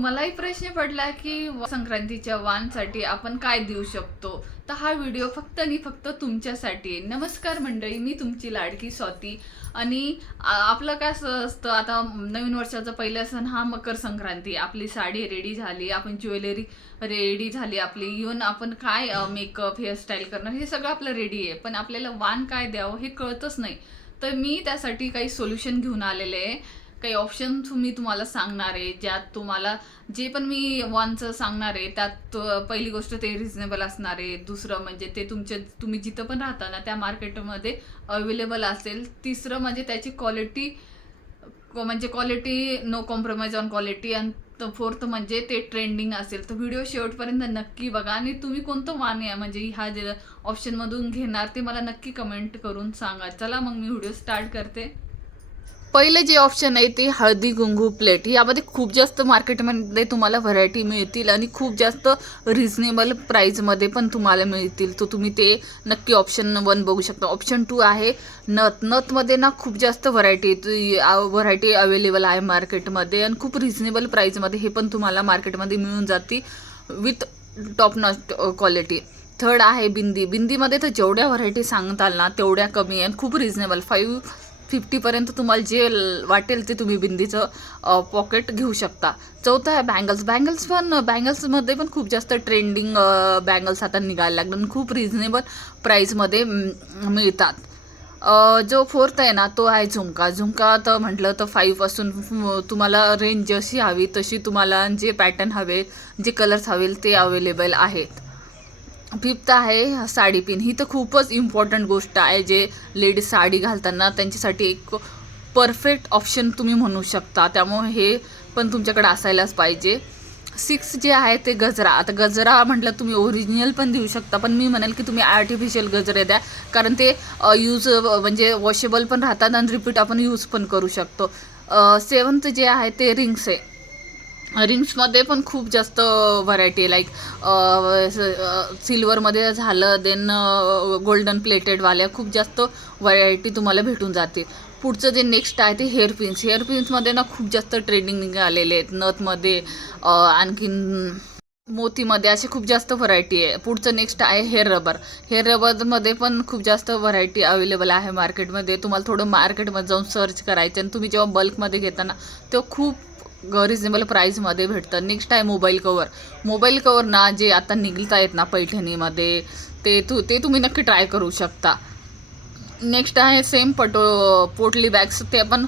तुम्हालाही प्रश्न पडला की संक्रांतीच्या वाणसाठी आपण काय देऊ शकतो, तर हा व्हिडिओ फक्त आणि फक्त तुमच्यासाठी आहे. नमस्कार मंडळी, मी तुमची लाडकी स्वाती. आणि आपलं काय असतं, आता नवीन वर्षाचा पहिला सण हा मकर संक्रांती. आपली साडी रेडी झाली, आपण ज्वेलरी रेडी झाली आपली, इव्हन आपण काय मेकअप हेअरस्टाईल करणं हे सगळं आपलं रेडी आहे, पण आपल्याला वाण काय द्यावं हे कळतच नाही. तर मी त्यासाठी काही सोल्युशन घेऊन आलेले आहे, काही ऑप्शन मी तुम्हाला सांगणार आहे, ज्यात तुम्हाला जे पण मी वानचं सांगणार आहे त्यात पहिली गोष्ट ते रिजनेबल असणार आहे. दुसरं म्हणजे ते तुम्ही जिथं पण राहता ना त्या मार्केटमध्ये अवेलेबल असेल. तिसरं म्हणजे त्याची quality no compromise on quality. आणि फोर्थ म्हणजे ते ट्रेंडिंग असेल. तर व्हिडिओ शेवटपर्यंत नक्की बघा. आणि तुम्ही कोणतं वाण आहे म्हणजे ह्या जे ऑप्शनमधून घेणार ते मला नक्की कमेंट करून सांगा. चला मग मी व्हिडिओ स्टार्ट करते. पहिले जे ऑप्शन आहे ते हळदी कुंकू प्लेट. यामध्ये खूप जास्त मार्केटमध्ये तुम्हाला व्हरायटी मिळतील आणि खूप जास्त रिजनेबल प्राईजमध्ये पण तुम्हाला मिळतील. तर तुम्ही ते नक्की ऑप्शन 1 बघू शकता. ऑप्शन 2 आहे नथमध्ये ना खूप जास्त व्हरायटी अवेलेबल आहे मार्केटमध्ये आणि खूप रिजनेबल प्राईजमध्ये हे पण तुम्हाला मार्केटमध्ये मिळून जाते with top notch quality. Third आहे बिंदीमध्ये तर जेवढ्या व्हरायटी सांगताल ना तेवढ्या कमी आणि खूप रिजनेबल. 550पर्यंत तुम्हाला जे वाटेल ते तुम्ही बिंदीचं पॉकेट घेऊ शकता. चौथं आहे बँगल्समध्ये पण खूप जास्त ट्रेंडिंग बँगल्स आता निघायला लागले आणि खूप रिजनेबल प्राईजमध्ये मिळतात. जो फोर्थ आहे ना तो आहे झुमका तर म्हटलं तर 5 पासून तुम्हाला रेंज जशी हवी तशी तुम्हाला जे पॅटर्न हवे, जे कलर्स हवे ते अवेलेबल आहेत. फिफ्थ आहे साडी पिन. ही तर खूपच इम्पॉर्टंट गोष्ट आहे. जे लेडीज साडी घालताना त्यांच्यासाठी एक परफेक्ट ऑप्शन तुम्ही म्हणू शकता, त्यामुळे हे पण तुमच्याकडे असायलाच पाहिजे. 6 जे आहे ते गजरा. आता गजरा म्हटलं तुम्ही ओरिजिनल पण देऊ शकता, पण मी म्हणेल की तुम्ही आर्टिफिशियल गजरे द्या, कारण ते म्हणजे वॉशेबल पण राहतात आणि रिपीट आपण यूज पण करू शकतो. 7th जे आहे ते रिंग्स आहे. रिंग्समध्ये पण खूप जास्त व्हरायटी आहे. लाईक सिल्वरमध्ये झालं, देन गोल्डन प्लेटेडवाल्या खूप जास्त व्हरायटी तुम्हाला भेटून जाते. पुढचं जे नेक्स्ट आहे ते हेअरपिन्समध्ये ना खूप जास्त ट्रेंडिंग निघालेले आहेत. नथमध्ये आणखीन मोतीमध्ये अशी खूप जास्त व्हरायटी आहे. पुढचं नेक्स्ट आहे हेअर रबरमध्ये पण खूप जास्त व्हरायटी अवेलेबल आहे मार्केटमध्ये. तुम्हाला थोडं मार्केटमध्ये जाऊन सर्च करायचं आणि तुम्ही जेव्हा बल्कमध्ये घेताना तेव्हा खूप रिजनेबल प्राईजमध्ये भेटतं. नेक्स्ट आहे मोबाईल कवर ना जे आता निघत आहेत ना पैठणीमध्ये, ते तुम्ही नक्की ट्राय करू शकता. नेक्स्ट आहे सेम पोटली बॅग्स. ते पण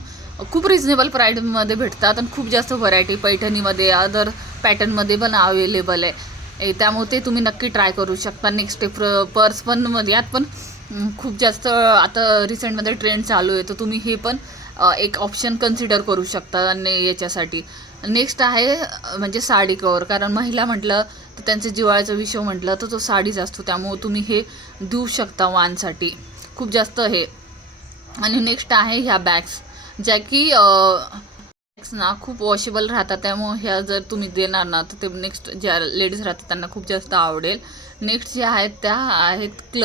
खूप रिजनेबल प्राईजमध्ये भेटतात आणि खूप जास्त व्हरायटी पैठणीमध्ये अदर पॅटर्नमध्ये पण अवेलेबल आहे. त्यामुळे ते तुम्ही नक्की ट्राय करू शकता. नेक्स्ट पर्स पण यात पण खूप जास्त आता रिसेंटमध्ये ट्रेंड चालू आहे, तर तुम्ही हे पण एक ऑप्शन कन्सिडर करू शकता आणि याच्यासाठी. नेक्स्ट आहे म्हणजे साडी कवर. कारण महिला म्हटलं तर त्यांचं जिव्हाळ्याचा विषय म्हटलं तर तो साडीच असतो, त्यामुळे तुम्ही हे देऊ शकता वाणसाठी खूप जास्त हे. आणि नेक्स्ट आहे ह्या बॅग्स, ज्या की ना खूप वॉशेबल राहतात, त्यामुळे ह्या जर तुम्ही देणार ना तर ते नेक्स्ट ज्या लेडीज राहतात त्यांना खूप जास्त आवडेल. नेक्स्ट जे आहेत त्या आहेत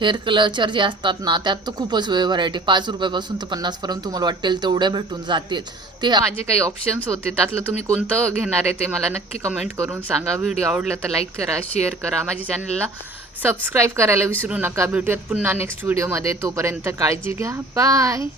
हेअर क्लचर जे असतात ना त्यात तर खूपच व्हरायटी. 5 रुपयापासून तर 50पर्यंत तुम्हाला वाटेल तेवढ्या भेटून जातील. ते माझे काही ऑप्शन्स होते, त्यातलं तुम्ही कोणतं घेणार आहे ते मला नक्की कमेंट करून सांगा. व्हिडिओ आवडला तर लाईक करा, शेअर करा, माझ्या चॅनलला सबस्क्राईब करायला विसरू नका. भेटूयात पुन्हा नेक्स्ट व्हिडिओमध्ये. तोपर्यंत काळजी घ्या. बाय.